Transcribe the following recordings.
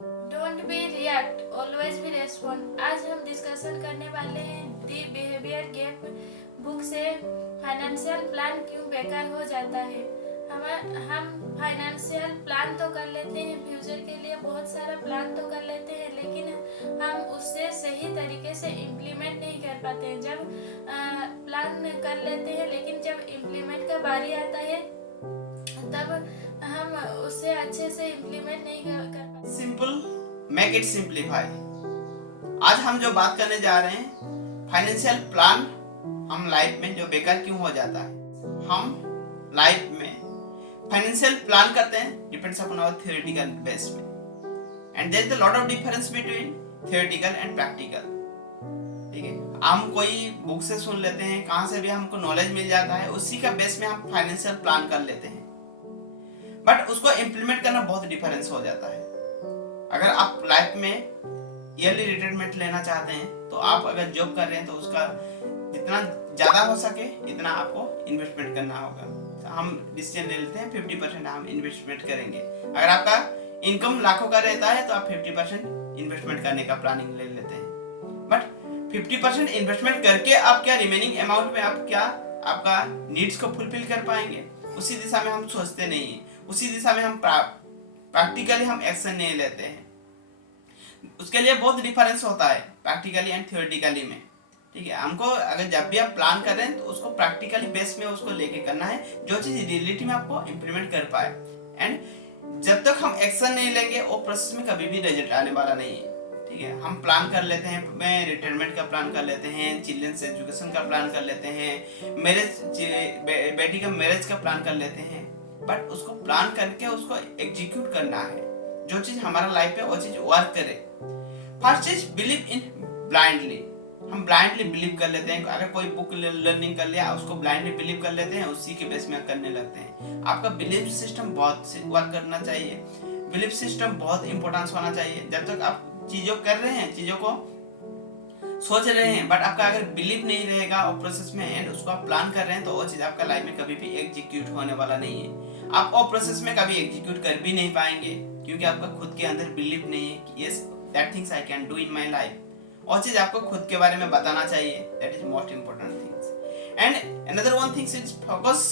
Don't be react, always be respond. आज हम discussion करने वाले हैं दी बिहेवियर गैप बुक से फाइनेंशियल प्लान क्यों बेकार हो जाता है। हम फाइनेंशियल प्लान तो कर लेते हैं, फ्यूचर के लिए बहुत सारा प्लान तो कर लेते हैं, लेकिन हम उससे सही तरीके से इम्प्लीमेंट नहीं कर पाते हैं। जब प्लान कर लेते हैं लेकिन जब इम्प्लीमेंट का बारी आता है तब हम उससे अच्छे से इम्प्लीमेंट नहीं कर पाते। Simple make it simplify. आज हम जो बात करने जा रहे हैं फाइनेंशियल प्लान हम लाइफ में जो बेकार क्यों हो जाता है। हम लाइफ में फाइनेंशियल प्लान करते हैं depends upon our theoretical base में, and there is a lot of difference between theoretical and practical. ठीक है, हम कोई बुक से सुन लेते हैं, कहाँ से भी हमको नॉलेज मिल जाता है, उसी का बेस में हम फाइनेंशियल प्लान कर लेते हैं, बट उसको इम्प्लीमेंट करना बहुत डिफरेंस हो जाता है। अगर आप लाइफ में ईयरली रिटायरमेंट लेना चाहते हैं तो आप अगर जॉब कर रहे हैं तो उसका जितना ज़्यादा हो सके इतना आपको इन्वेस्टमेंट करना होगा। हम डिसीजन ले लेते हैं 50% हम इन्वेस्टमेंट करेंगे। अगर आपका इनकम लाखों का रहता है तो आप 50% इन्वेस्टमेंट करने का प्लानिंग ले लेते हैं, बट 50% इन्वेस्टमेंट करके आप क्या रिमेनिंग अमाउंट में आप क्या आपका नीड्स को फुलफिल कर पाएंगे, उसी दिशा में हम सोचते नहीं हैं। उसी दिशा में हम प्रैक्टिकली हम एक्शन नहीं लेते हैं। उसके लिए बहुत डिफरेंस होता है प्रैक्टिकली एंड थियोरेटिकली में। ठीक है, हमको अगर जब भी आप प्लान कर रहे हैं तो उसको प्रैक्टिकली बेस में उसको लेके करना है, जो चीज़ रियलिटी में आपको इम्प्लीमेंट कर पाए। एंड जब तक हम एक्शन नहीं लेंगे वो प्रोसेस में कभी भी रिजल्ट आने वाला नहीं है। ठीक है, हम प्लान कर लेते हैं, मैं रिटायरमेंट का प्लान कर लेते हैं, चिल्ड्रंस एजुकेशन का प्लान कर लेते हैं, बेटी का मैरिज का प्लान कर लेते हैं, बट उसको प्लान करके उसको एग्जीक्यूट करना है। जो चीज़ हमारा लाइफ पे वो चीज़ वर्क करे। फर्स्ट चीज बिलीव इन ब्लाइंडली। हम ब्लाइंडली बिलीव कर लेते हैं, अगर कोई बुक लर्निंग कर लिया उसको ब्लाइंडली बिलीव कर लेते हैं, उसी के बेस में करने लगते हैं। आपका बिलीफ सिस्टम बहुत वर्क करना चाहिए। बिलीफ सिस्टम बहुत इंपॉर्टेंस होना चाहिए। जब तक आप चीज़ों कर रहे हैं, चीज़ों को सोच रहे हैं, बट आपका अगर बिलीव नहीं रहेगा और प्रोसेस में एंड उसको आप प्लान कर रहे हैं तो वो चीज़ आपका लाइफ में कभी भी एग्जीक्यूट होने वाला नहीं है। आप वो प्रोसेस में कभी एग्जीक्यूट कर भी नहीं पाएंगे क्योंकि आपका खुद के अंदर बिलीव नहीं है कि yes that things I can do in my life. और चीज़ आपको खुद के बारे में बताना चाहिए, that is most important things. And another one things is focus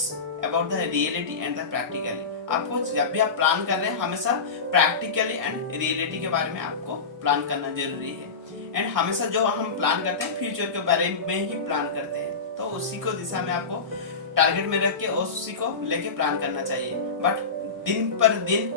about the reality and the practically. आपको जब भी आप प्लान कर रहे हैं हमेशा प्रैक्टिकली एंड रियलिटी के बारे में आपको प्लान करना जरूरी है। एंड हमेशा जो हम प्लान करते हैं फ्यूचर के बारे में ही प्लान करते हैं, तो उसी को दिशा में आपको टारगेट में रख के उसी को लेके प्लान करना चाहिए। बट दिन पर दिन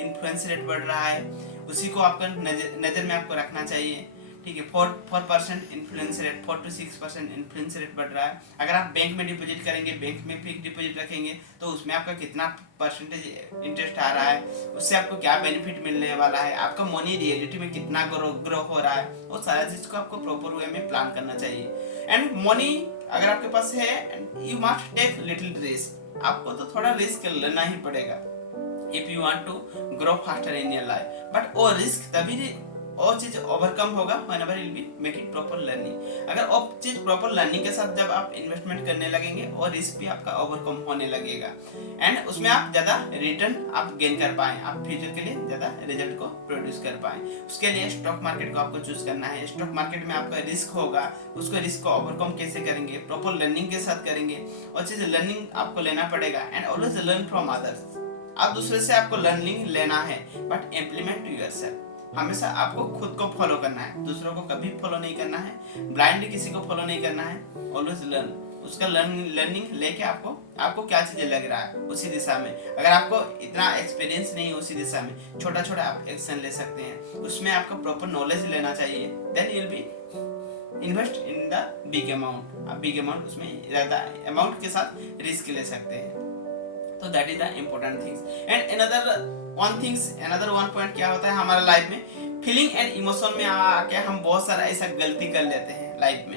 इन्फ्लुएंस रेट बढ़ रहा है, उसी को आपका नज़र में आपको रखना चाहिए। ठीक है, 4% influence rate, 4 to 6% influence rate बढ़ रहा है। अगर आप बैंक में डिपॉजिट करेंगे, बैंक में फिक्स डिपॉजिट रखेंगे तो उसमें आपका कितना परसेंटेज इंटरेस्ट आ रहा है, उससे आपको क्या बेनिफिट मिलने वाला है, आपका मनी रियलिटी में कितना ग्रो हो रहा है, वो सारा चीज़ को आपको प्रॉपर वे में प्लान करना चाहिए। एंड मनी अगर आपके पास है, you must take little risk. आपको तो थोड़ा रिस्क लेना ही पड़ेगा if you want to grow faster in your life. But वो रिस्क तभी वो चीज ओवरकम होगा whenever you will be make it proper learning. अगर वो चीज प्रॉपर लर्निंग के साथ जब आप इन्वेस्टमेंट करने लगेंगे और रिस्क भी आपका ओवरकम होने लगेगा एंड उसमें आप ज़्यादा रिटर्न आप गेन कर पाएं, आप फ्यूचर के लिए ज़्यादा रिजल्ट को प्रोड्यूस कर पाएं। उसके लिए स्टॉक मार्केट को आपको चूज करना है। स्टॉक मार्केट में आपका रिस्क होगा, उसको रिस्क को ओवरकम कैसे करेंगे, प्रॉपर लर्निंग के साथ करेंगे। और चीज़ लर्निंग आपको लेना पड़ेगा and always learn from others. आप दूसरे से आपको लर्निंग लेना है बट इम्प्लीमेंट टू योरसेल्फ। हमेशा आपको खुद को फॉलो करना है, दूसरों को कभी फॉलो नहीं करना है, ब्लाइंडली किसी को फॉलो नहीं करना है। ऑलवेज लर्न, उसका लर्निंग लेके आपको क्या चीजें लग रहा है उसी दिशा में। अगर आपको इतना एक्सपीरियंस नहीं है उसी दिशा में, छोटा छोटा आप एक्शन ले सकते हैं, उसमें आपको प्रॉपर नॉलेज लेना चाहिए। Then you will be invest in the big amount. आप बिग अमाउंट उसमें ज़्यादा अमाउंट के साथ रिस्क ले सकते हैं। तो that is the important things. And another one point क्या होता है हमारा लाइफ में, फीलिंग एंड इमोशन में आके हम बहुत सारा ऐसा गलती कर लेते हैं लाइफ में,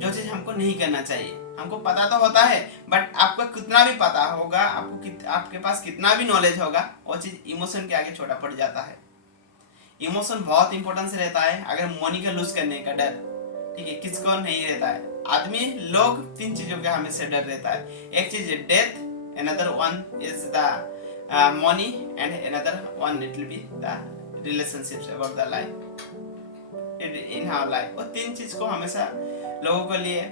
जो चीज हमको नहीं करना चाहिए। हमको पता तो होता है बट आपको कितना भी पता होगा, आपके पास कितना भी नॉलेज होगा, वो चीज इमोशन के आगे छोटा पड़ जाता है। इमोशन बहुत इंपॉर्टेंस रहता है। अगर मनी का लूज करने का डर, ठीक है, किसको नहीं रहता है। आदमी लोग 3 चीजों का हमेशा डर रहता है। एक चीज death, another one is the money and another one it will be the relationships, about the life in our life। और 3 चीज को हमेशा लोगों के लिए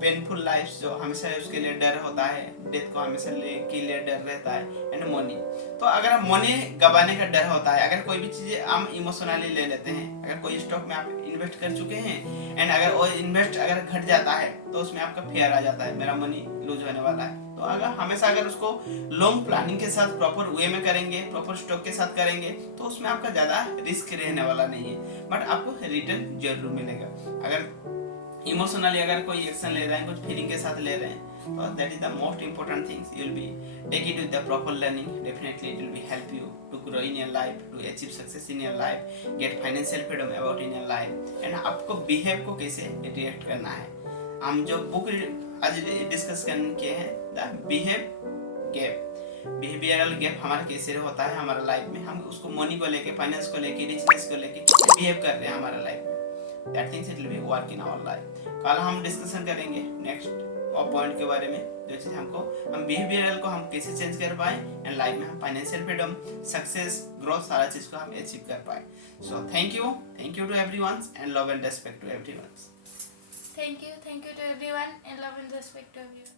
पेनफुल लाइफ जो हमेशा उसके लिए डर होता है, डेथ को हमेशा के लिए डर रहता है, एंड मनी। तो अगर हम मनी गंवाने का डर होता है, अगर कोई भी चीज़ हम इमोशनली ले लेते हैं, अगर कोई स्टॉक में आप इन्वेस्ट कर चुके हैं एंड अगर वो इन्वेस्ट अगर घट जाता है तो उसमें आपका फेयर आ जाता है, मेरा मनी लूज होने वाला है। तो अगर हमेशा अगर उसको लॉन्ग प्लानिंग के साथ प्रॉपर वे में करेंगे, प्रॉपर स्टॉक के साथ करेंगे, तो उसमें आपका ज़्यादा रिस्क रहने वाला नहीं है, बट आपको रिटर्न जरूर मिलेगा। अगर इमोशनली अगर कोई एक्शन ले रहे हैं, कुछ फीलिंग के साथ ले रहे हैं, तो that is the most important things. You will be take it with the proper learning, definitely it will be help you to grow in your life, to achieve success in your life, get financial freedom about in your life, and आपको behave को कैसे react करना है। हम जो book आज discuss किए हैं, the behave gap, behavioural gap हमारा कैसे होता है हमारा लाइफ में, हम उसको मनी को लेके, फाइनेंस को लेके, रिचनेस को लेके बिहेव कर रहे हैं हमारा लाइफ में, that things it will be work in our life. कल हम डिस्कशन करेंगे नेक्स्ट पॉइंट के बारे में, जो चीज हम बिहेवियरल को हम कैसे चेंज कर पाए एंड लाइफ में हम फाइनेंशियल फ्रीडम, सक्सेस, ग्रोथ, सारा चीज को हम अचीव कर पाए। So thank you to everyone and love and respect to everyone. Thank you to everyone and love and respect to everyone.